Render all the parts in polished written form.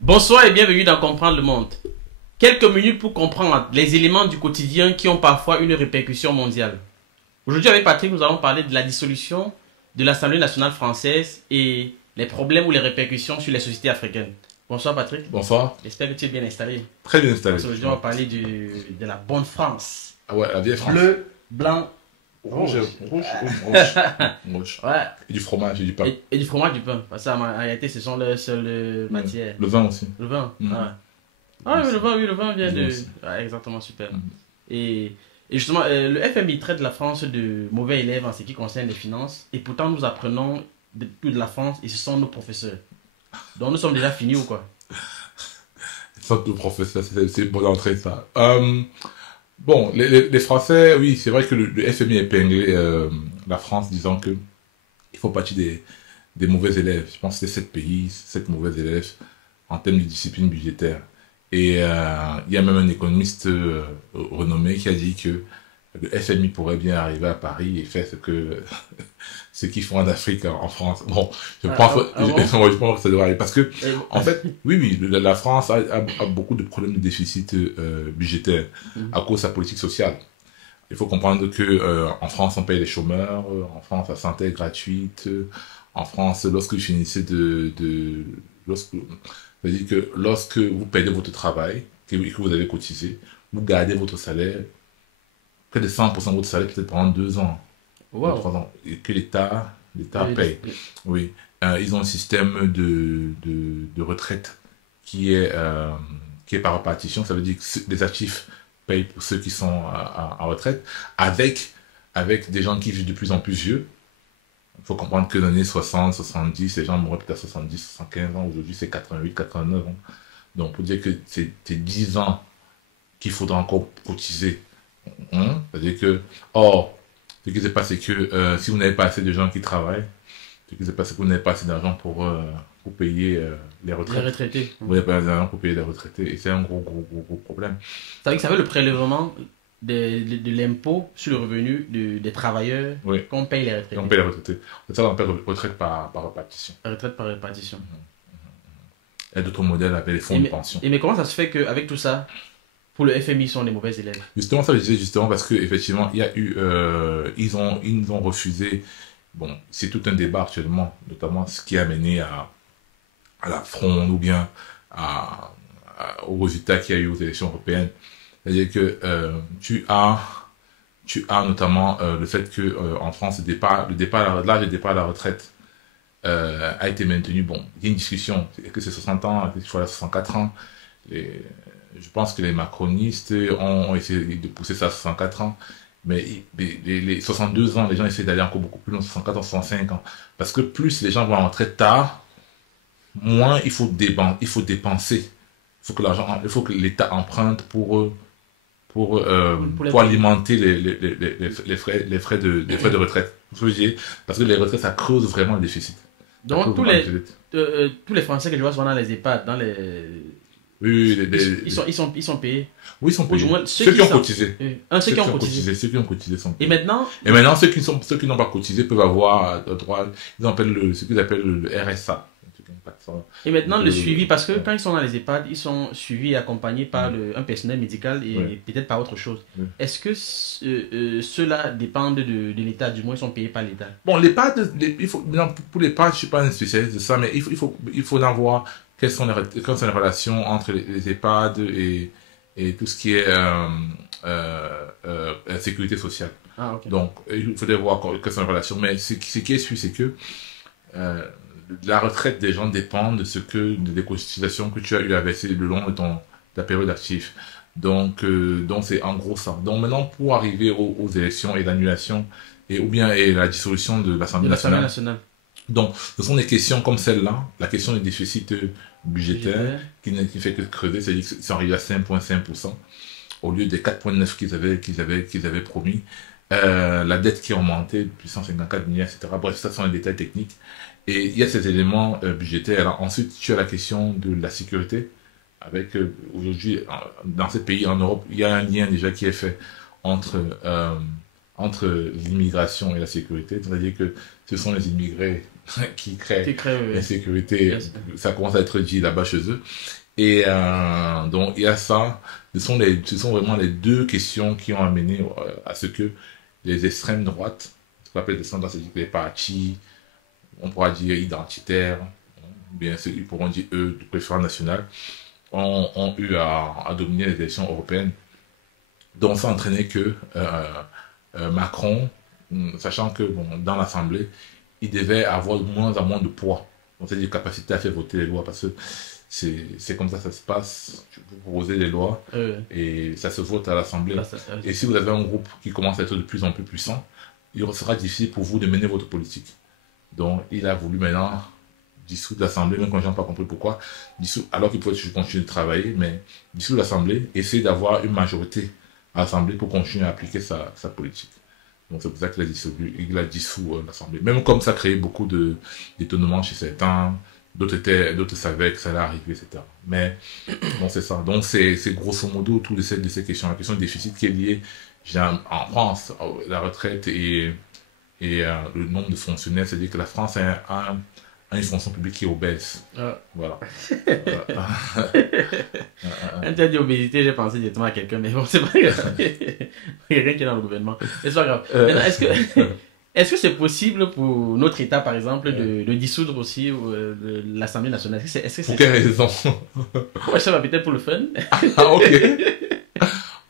Bonsoir et bienvenue dans Comprendre le monde. Quelques minutes pour comprendre les éléments du quotidien qui ont parfois une répercussion mondiale. Aujourd'hui avec Patrick, nous allons parler de la dissolution de l'Assemblée nationale française et les problèmes ou les répercussions sur les sociétés africaines. Bonsoir Patrick. Bonsoir. J'espère que tu es bien installé. Très bien installé. Aujourd'hui on va parler de la bonne France. Ah ouais, la vieille France. Bleu, blanc, rouge. ouais. Et du fromage et du pain. Et du fromage, du pain. Parce qu'en réalité, ce sont leurs seules matières. Le vin aussi. Le vin, Mhm. ouais. Ah oui, le vin vient Le vin de... aussi. Ouais, exactement, super. Mhm. Et justement, le FMI traite la France de mauvais élèves en ce qui concerne les finances. Et pourtant, nous apprenons tout de la France et ce sont nos professeurs. Donc, nous sommes déjà finis ou quoi? Sorte de professeur, c'est bon d'entrer ça. Bon, les Français, oui, c'est vrai que le FMI a épinglé la France disant que ils font partie des mauvais élèves. Je pense que c'est 7 pays, 7 mauvais élèves en termes de discipline budgétaire. Et il y a même un économiste renommé qui a dit que le FMI pourrait bien arriver à Paris et faire ce qu'ils font en Afrique, en France. Bon, je pense, je pense que ça devrait aller. Parce que, en fait, oui, la France a beaucoup de problèmes de déficit budgétaire à cause de sa politique sociale. Il faut comprendre que en France, on paye les chômeurs, en France, la santé est gratuite, en France, lorsque vous finissez c'est-à-dire que lorsque vous payez votre travail, que vous avez cotisé, vous gardez votre salaire, près de 100% de votre salaire peut-être pendant 2 ans, Wow. 3 ans, et que l'État paye. Oui. Ils ont un système de retraite qui est par répartition, ça veut dire que les actifs payent pour ceux qui sont en retraite, avec des gens qui vivent de plus en plus vieux. Il faut comprendre que dans les années 60, 70, les gens mouraient peut-être à 70, 75 ans. Aujourd'hui, c'est 88, 89 ans. Donc, pour dire que c'est 10 ans qu'il faudra encore cotiser. C'est-à-dire que, ce qui se passe, c'est que si vous n'avez pas assez de gens qui travaillent, ce qui se passe, c'est que vous n'avez pas assez d'argent pour payer les retraites. Les retraités. Vous n'avez pas assez d'argent pour payer les retraités. Et c'est un gros problème. Ça veut dire que ça veut le prélèvement de l'impôt sur le revenu des travailleurs qu'on paye les retraités. On paye les retraités. C'est ça qu'on appelle retraite par répartition. La retraite par répartition. Il y a d'autres modèles avec les fonds de pension. Mais comment ça se fait qu'avec tout ça, pour le FMI, ils sont des mauvais élèves? Justement, ça je disais justement parce qu'effectivement, il y a eu, ils ont refusé, bon, c'est tout un débat actuellement, notamment ce qui a mené à la fronde ou bien au résultat qu'il y a eu aux élections européennes. C'est-à-dire que tu as notamment le fait que en France, l'âge de départ à la retraite a été maintenu. Bon, il y a une discussion, est-ce que c'est 60 ans, est-ce qu'il faut aller à 64 ans? Je pense que les macronistes ont essayé de pousser ça à 64 ans, mais les 62 ans, les gens essaient d'aller encore beaucoup plus loin, 64 ans, 65 ans. Parce que plus les gens vont en retraite tard, moins il faut dépenser. Il faut que l'État emprunte pour alimenter les frais de retraite. Parce que les retraites, ça creuse vraiment le déficit. Donc tous les Français que je vois souvent dans les EHPAD, dans les... Oui, ils sont payés. Oui, ils sont payés. Ceux qui ont cotisé. Ceux qui ont cotisé. Ceux qui ont cotisé sont payés. Et maintenant, ceux qui n'ont pas cotisé peuvent avoir droit, ce qu'ils appellent le RSA. Et maintenant, le suivi, parce que quand ils sont dans les EHPAD, ils sont suivis et accompagnés par un personnel médical et peut-être par autre chose. Est-ce que ceux-là dépendent de l'État, du moins ils sont payés par l'État? Bon, pour l'EHPAD, je ne suis pas un spécialiste de ça, mais il faut en voir quelles sont les relations entre les EHPAD et tout ce qui est sécurité sociale. Ah, okay. Donc, il faudrait voir quelles sont les relations. Mais ce qui est sûr, c'est que la retraite des gens dépend des cotisations que tu as eu à verser le long de ta période active. Donc c'est en gros ça. Donc maintenant, pour arriver aux élections et l'annulation et la dissolution de l'Assemblée nationale. Donc, ce sont des questions comme celle-là, la question du déficit budgétaire qui ne fait que creuser, c'est-à-dire qu'ils sont arrivés à 5,5% au lieu des 4,9% qu'ils avaient promis. La dette qui a augmenté de 154 milliards, etc. Bref, ça sont les détails techniques. Et il y a ces éléments budgétaires. Alors, ensuite, tu as la question de la sécurité. Avec aujourd'hui, dans ces pays en Europe, il y a un lien déjà qui est fait entre l'immigration et la sécurité. C'est-à-dire que ce sont les immigrés qui créent Qui crée, l'insécurité. yes. Ça commence à être dit là-bas chez eux. Et donc, il y a ça. Ce sont vraiment les deux questions qui ont amené à ce que les extrêmes droites, ce qu'on appelle les extrêmes droites, c'est-à-dire les partis, on pourra dire identitaires, bien sûr, ils pourront dire eux, de préférence nationale, ont eu à dominer les élections européennes. Donc, ça a entraîné que Macron, sachant que bon, dans l'Assemblée, il devait avoir de moins en moins de poids, donc c'est-à-dire capacité à faire voter les lois, parce que c'est comme ça se passe. Vous proposez les lois et ça se vote à l'Assemblée. Et si vous avez un groupe qui commence à être de plus en plus puissant, il sera difficile pour vous de mener votre politique. Donc, il a voulu maintenant dissoudre l'Assemblée, même quand je n'ai pas compris pourquoi, alors qu'il pouvait toujours continuer de travailler, mais dissoudre l'Assemblée, essayer d'avoir une majorité à l'Assemblée pour continuer à appliquer sa politique. Donc, c'est pour ça qu'il a dissous l'Assemblée. Même comme ça a créé beaucoup d'étonnement chez certains. D'autres savaient que ça allait arriver, etc. Mais bon, c'est ça. Donc, c'est grosso modo tout de ces questions. La question du déficit qui est liée en France, la retraite et le nombre de fonctionnaires, c'est-à-dire que la France a une fonction publique qui est obèse. Voilà. Quand tu as dit obésité, j'ai pensé directement à quelqu'un, mais bon, c'est pas grave. Il n'y a rien qui est dans le gouvernement. Mais c'est pas grave. Maintenant, est-ce que c'est possible pour notre État, par exemple, de dissoudre aussi l'Assemblée nationale? Pour quelle raison? Ouais, ça va peut-être pour le fun. Ah, ok.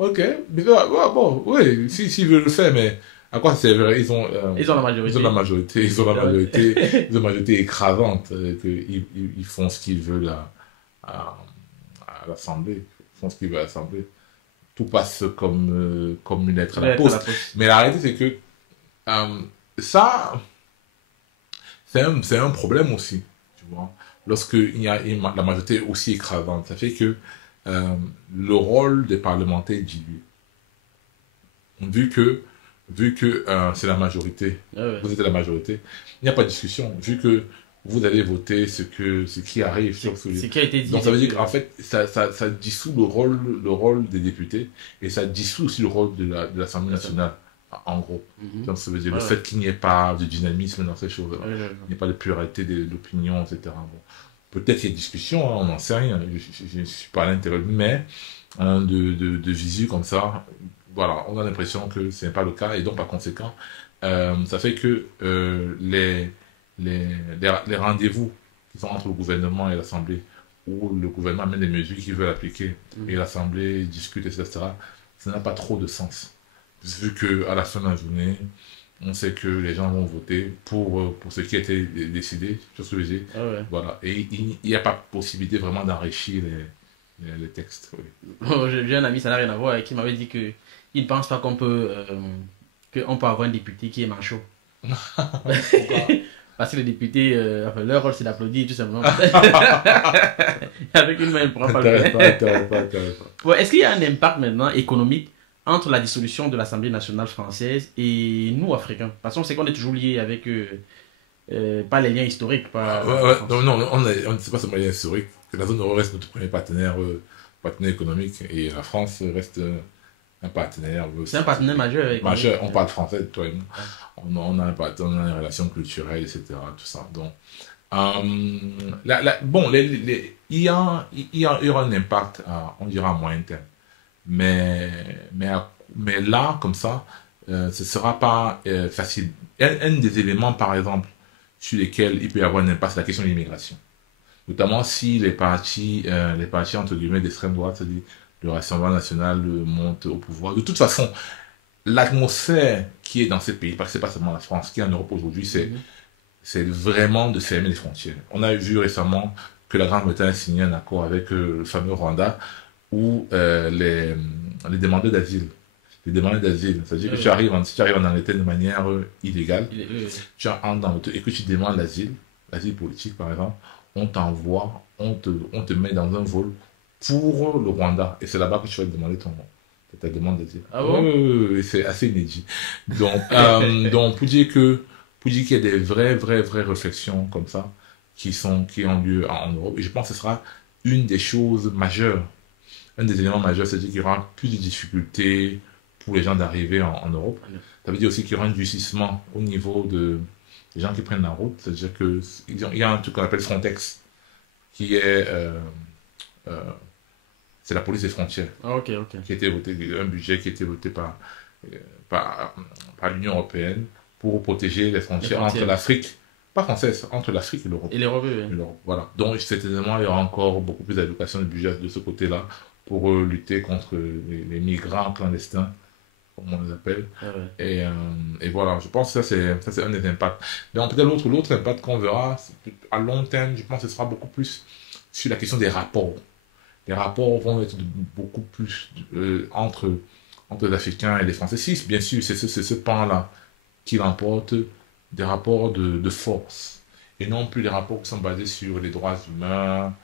Ok. Mais, bon, oui, s'ils veulent le faire, mais à quoi c'est vrai? Ils ont la majorité. Ils ont la majorité. Ils ont une majorité écrasante. Ils font ce qu'ils veulent à l'Assemblée. Ils font ce qu'ils veulent à l'Assemblée. Tout passe comme une lettre à la poste. Mais la réalité, c'est que ça, c'est un problème aussi, tu vois. Lorsqu'il y a la majorité aussi écrasante, ça fait que le rôle des parlementaires est dilué. Vu que c'est la majorité, vous êtes la majorité, il n'y a pas de discussion. Vu que vous allez voter ce qui arrive sur ce qui a été dit. Donc ça veut dire qu'en fait, ça dissout le rôle des députés et ça dissout aussi le rôle de l'Assemblée nationale. En gros, donc ça veut dire le fait qu'il n'y ait pas de dynamisme dans ces choses, il n'y ait pas de pluralité d'opinion, etc. Bon, peut-être qu'il y a des discussions, on n'en sait rien, je ne suis pas à l'intérieur, mais de visu comme ça, voilà, on a l'impression que ce n'est pas le cas, et donc par conséquent, ça fait que les rendez-vous qui sont entre le gouvernement et l'Assemblée, où le gouvernement amène des mesures qu'il veut appliquer, et l'Assemblée discute, etc., ça n'a pas trop de sens. Vu qu'à la fin de la journée, on sait que les gens vont voter pour ce qui a été décidé, sur ce sujet. Voilà. Et il n'y a pas possibilité vraiment d'enrichir les textes. Bon, j'ai un ami, ça n'a rien à voir, qui m'avait dit qu'il ne pense pas qu'on peut avoir un député qui est macho. Parce que les députés, leur rôle c'est d'applaudir tout simplement. Avec une main, il ne pourra pas le faire. Bon, est-ce qu'il y a un impact maintenant économique entre la dissolution de l'Assemblée nationale française et nous, Africains? Parce qu'on sait qu'on est toujours liés avec, pas les liens historiques. Non, c'est pas seulement les liens historiques. La zone euro reste notre premier partenaire économique et la France reste un partenaire. C'est un partenaire majeur. On parle français, toi et moi. On a une relation culturelle, etc. Tout ça. Donc, il y aura un impact, on dira à moyen terme. Mais là, comme ça, ce ne sera pas facile. Un des éléments, par exemple, sur lesquels il peut y avoir un impact, c'est la question de l'immigration. Notamment si les partis entre guillemets d'extrême droite, c'est-à-dire le Rassemblement national, montent au pouvoir. De toute façon, l'atmosphère qui est dans ces pays, parce que ce n'est pas seulement la France, qui est en Europe aujourd'hui, c'est vraiment de fermer les frontières. On a vu récemment que la Grande-Bretagne a signé un accord avec le fameux Rwanda, où les demandeurs d'asile, c'est-à-dire que si tu arrives en Angleterre de manière illégale, tu entres dans et que tu demandes l'asile politique par exemple, on t'envoie, on te met dans un vol pour le Rwanda, et c'est là-bas que tu vas demander ta demande d'asile. Ah bon? Oui, c'est assez inédit. Donc pour dire qu'il y a des vraies réflexions comme ça qui ont lieu en Europe, et je pense que ce sera une des choses majeures. Un des éléments majeurs, c'est-à-dire qu'il y aura plus de difficultés pour les gens d'arriver en Europe. Ça veut dire aussi qu'il y aura un durcissement au niveau les gens qui prennent la route, c'est-à-dire il y a un truc qu'on appelle Frontex, qui est, c'est la police des frontières, Ah, ok, ok. qui a été voté, un budget qui a été voté euh, par, par l'Union européenne pour protéger les Les frontières entre frontières. l'Afrique, pas française, entre l'Afrique et l'Europe. Et les revues, oui. Voilà. Donc, certainement, il y aura encore beaucoup plus d'allocation de budget de ce côté-là pour lutter contre les migrants clandestins, comme on les appelle. Ouais, ouais. Et voilà, je pense que ça, c'est un des impacts. Mais en tout cas, l'autre impact qu'on verra, à long terme, je pense que ce sera beaucoup plus sur la question des rapports. Les rapports vont être beaucoup plus entre les Africains et les Français. Si, bien sûr, c'est ce pan-là qui l'emporte des rapports de force et non plus des rapports qui sont basés sur les droits humains,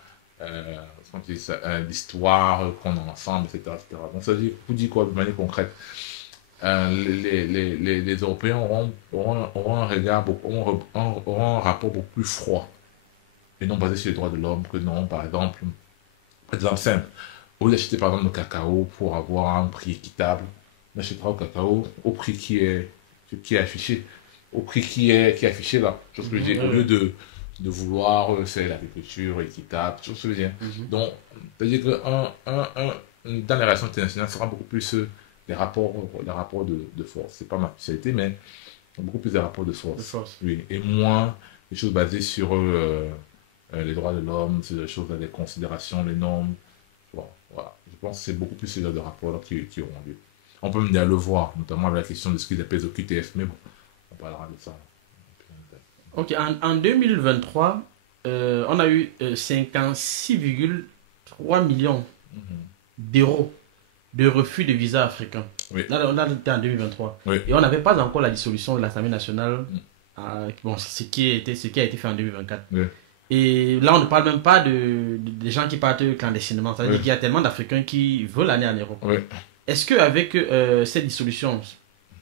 l'histoire qu'on a ensemble, etc., etc. Donc ça vous dit quoi de manière concrète? Les Européens auront un regard, auront un rapport beaucoup plus froid et non basé sur les droits de l'homme que non, par exemple simple. Au lieu d'acheter par exemple le cacao pour avoir un prix équitable, on achètera le cacao au prix qui est affiché, au prix qui est affiché là. Je veux dire, au lieu de vouloir faire l'agriculture équitable, je veux dire. Donc, c'est-à-dire que dans les relations internationales, ce sera beaucoup plus les rapports de force. C'est pas ma spécialité, mais beaucoup plus des rapports de force. De force. Oui, et moins des choses basées sur les droits de l'homme, c'est des choses, les considérations, les normes. Bon, voilà. Je pense que c'est beaucoup plus ce genre de rapports-là qui auront lieu. On peut même le voir, notamment avec la question de ce qu'ils appellent le QTF, mais bon, on parlera de ça. Ok, en 2023, on a eu 56,3 millions d'euros de refus de visa africains. Oui. Là, on était en 2023. Oui. Et on n'avait pas encore la dissolution de l'Assemblée nationale, bon, ce qui a été fait en 2024. Oui. Et là, on ne parle même pas des gens qui partent clandestinement. Ça veut dire qu'il y a tellement d'Africains qui veulent aller en Europe. Oui. Est-ce qu'avec cette dissolution,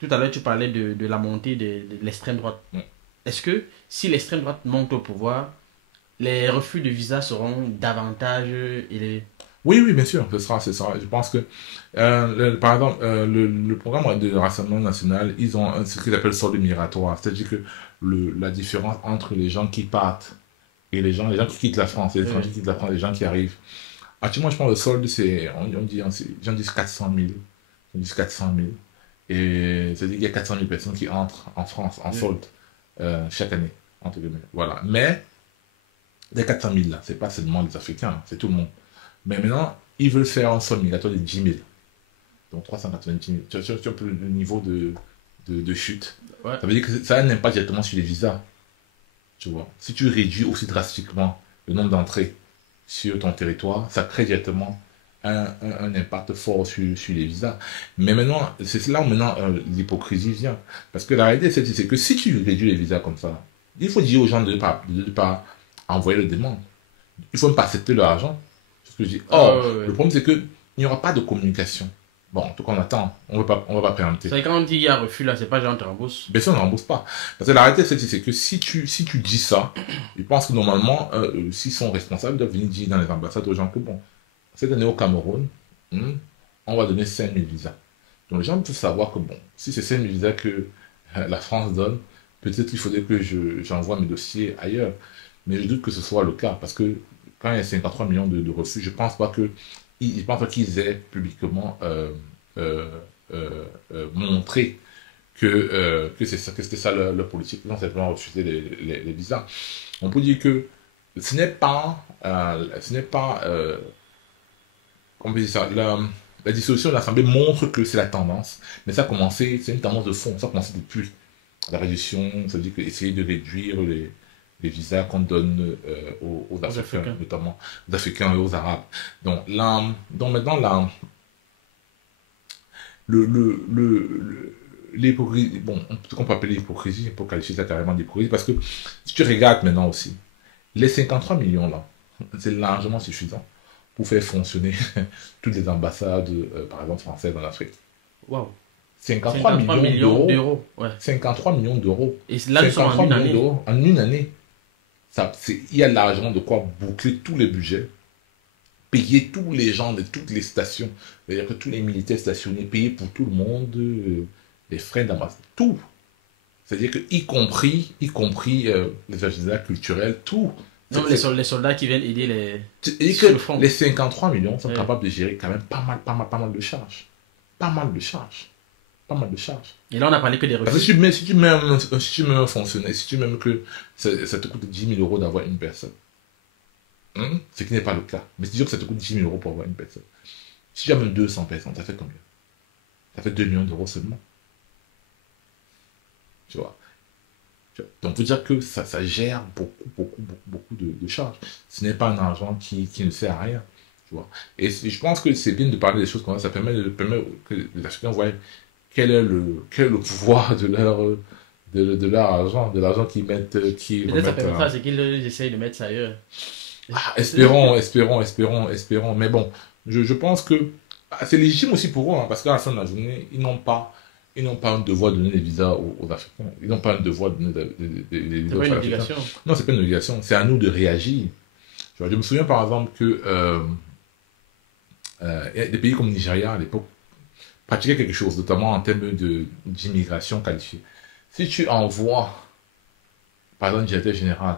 tout à l'heure tu parlais de la montée de l'extrême droite, est-ce que si l'extrême droite monte au pouvoir, les refus de visa seront davantage élevés? Oui, bien sûr, ce sera. Je pense que, par exemple, le programme de Rassemblement national, ils ont ce qu'ils appellent solde migratoire. C'est-à-dire que la différence entre les gens qui partent et les gens qui quittent la France, les étrangers qui quittent la France, les gens qui arrivent. Actuellement, je pense que le solde, c'est, on dit, les gens disent 400 000. Ils disent 400 000. Et c'est-à-dire qu'il y a 400 000 personnes qui entrent en France en solde chaque année, entre guillemets. Voilà. Mais, les 400 000 là, c'est pas seulement les Africains, c'est tout le monde. Mais maintenant, ils veulent faire un solde migratoire de 10 000. Donc 390 000. Tu as un peu le niveau de chute. Ouais. Ça veut dire que ça n'a pas directement sur les visas. Tu vois. Si tu réduis aussi drastiquement le nombre d'entrées sur ton territoire, ça crée directement un impact fort sur les visas. Mais maintenant, c'est là où maintenant l'hypocrisie vient. Parce que la réalité, c'est que si tu réduis les visas comme ça, il faut dire aux gens de ne pas envoyer le demande. Il faut même pas accepter leur argent. C'est ce que je dis. Or, le problème, c'est qu'il n'y aura pas de communication. Bon, en tout cas, on attend. On va pas préempter. C'est quand on dit qu'il y a refus là, c'est pas genre on te rembourse. Bien sûr, on ne rembourse pas. Parce que la réalité, c'est que si tu dis ça, je pense que normalement, s'ils sont responsables, ils doivent venir dire dans les ambassades aux gens que bon, cette année au Cameroun, on va donner 5 000 visas. Donc les gens peuvent savoir que bon, si c'est 5 000 visas que la France donne, peut-être qu'il faudrait que j'envoie mes dossiers ailleurs. Mais je doute que ce soit le cas, parce que quand il y a 53 millions de refus, je ne pense pas qu'ils aient publiquement montré que c'était ça leur politique. Ils ont simplement refusé les visas. On peut dire que ce n'est pas comment on dit ça, la dissolution de l'Assemblée montre que c'est la tendance, mais ça a commencé, c'est une tendance de fond, ça a commencé depuis la réduction, ça veut dire essayer de réduire les visas qu'on donne aux Africains, notamment aux Africains et aux Arabes. Donc maintenant, là, l'hypocrisie, bon, ce qu'on peut appeler l'hypocrisie, pour qualifier ça carrément d'hypocrisie, parce que si tu regardes maintenant aussi, les 53 millions là, c'est largement suffisant pour faire fonctionner toutes les ambassades, par exemple, françaises en Afrique. Waouh! 53 millions d'euros. Ouais. 53 millions d'euros. Et là, nous sommes en une année. En une année. Il y a l'argent de quoi boucler tous les budgets, payer tous les gens de toutes les stations, c'est-à-dire que tous les militaires stationnés, payer pour tout le monde, les frais d'ambassade, tout. C'est-à-dire que, y compris les agendas culturels, tout. Non, les soldats qui viennent aider les... C'est-à-dire sur le que front. les 53 millions sont Ouais. capables de gérer quand même pas mal de charges. Pas mal de charges. Pas mal de charges. Et là, on a parlé que des Parce que refus. si tu mets un fonctionnaire, si tu mets que ça te coûte 10 000 euros d'avoir une personne, ce qui n'est pas le cas. Mais c'est sûr que ça te coûte 10 000 euros pour avoir une personne. Si tu as même 200 personnes, ça fait combien? Ça fait 2 millions d'euros seulement. Tu vois. Donc, il faut dire que ça gère beaucoup de charges. Ce n'est pas un argent qui ne sert à rien. Tu vois. Et je pense que c'est bien de parler des choses comme ça. Ça permet que les Africains voient quel est le pouvoir de leur argent, de l'argent qu'ils mettent, qu'ils Peut-être ça remettent. permettra, c'est qu'ils essayent de mettre ça ailleurs. Espérons. Mais bon, je pense que c'est légitime aussi pour eux, hein, parce qu'à la fin de la journée, ils n'ont pas un devoir de donner des visas aux Africains. Ils n'ont pas un devoir de donner des C'est visas aux pas une Africains. obligation. Non, c'est pas une obligation. C'est à nous de réagir. Tu vois, je me souviens par exemple que des pays comme Nigeria à l'époque pratiquaient quelque chose, notamment en termes d'immigration qualifiée. Si tu envoies, par exemple, un directeur général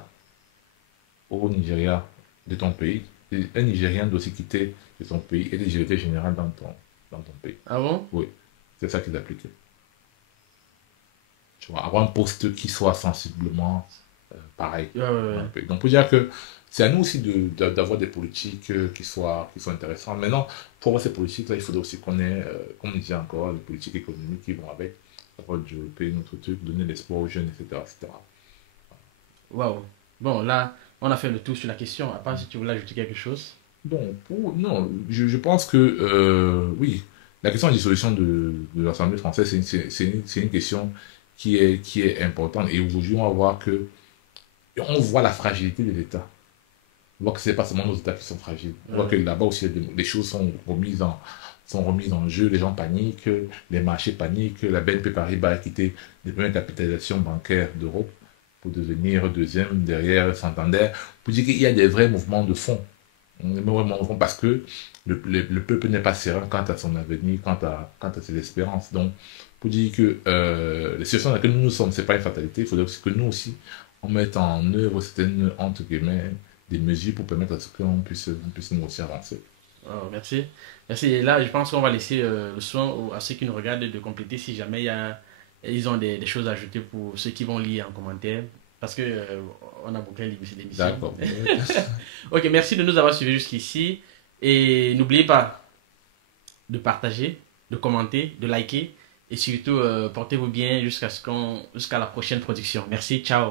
au Nigeria de ton pays, un Nigérien doit aussi quitter de ton pays et le directeur général dans ton pays. Ah bon? Oui, c'est ça qu'ils appliquaient. Tu vois, avoir un poste qui soit sensiblement pareil Ouais, ouais, dans ouais. le pays. Donc, pour dire que c'est à nous aussi d'avoir des politiques qui soient intéressantes. Maintenant, pour avoir ces politiques-là, il faudrait aussi qu'on ait, comme on disait encore, les politiques économiques qui vont avec, savoir développer notre truc, donner l'espoir aux jeunes, etc., etc. Waouh. Bon, là, on a fait le tour sur la question. À part si tu voulais ajouter quelque chose. Donc, non, je pense que, oui, la question de dissolution de l'Assemblée française, c'est une question qui est importante. Et aujourd'hui, on va voir que, on voit la fragilité de l'État. On voit que ce n'est pas seulement nos États qui sont fragiles. On voit que là-bas aussi, les choses sont remises en jeu, les gens paniquent, les marchés paniquent, la BNP Paribas a quitté les premières capitalisations bancaires d'Europe pour devenir deuxième derrière Santander, pour dire qu'il y a des vrais mouvements de fond. Des mouvements de fond parce que le peuple n'est pas serein quant à son avenir, quant à ses espérances. Donc, pour dire que la situation dans laquelle nous sommes, ce n'est pas une fatalité, il faudrait aussi que nous aussi, on mette en œuvre certaines, entre guillemets, des mesures pour permettre à ce qu'on puisse nous aussi avancer. Oh, merci. Merci. Et là, je pense qu'on va laisser le soin à ceux qui nous regardent de compléter si jamais ils ont des choses à ajouter pour ceux qui vont lire en commentaire. Parce que on a bouclé l'émission. D'accord. Ok, merci de nous avoir suivis jusqu'ici. Et n'oubliez pas de partager, de commenter, de liker. Et surtout, portez-vous bien jusqu'à la prochaine production. Merci, ciao.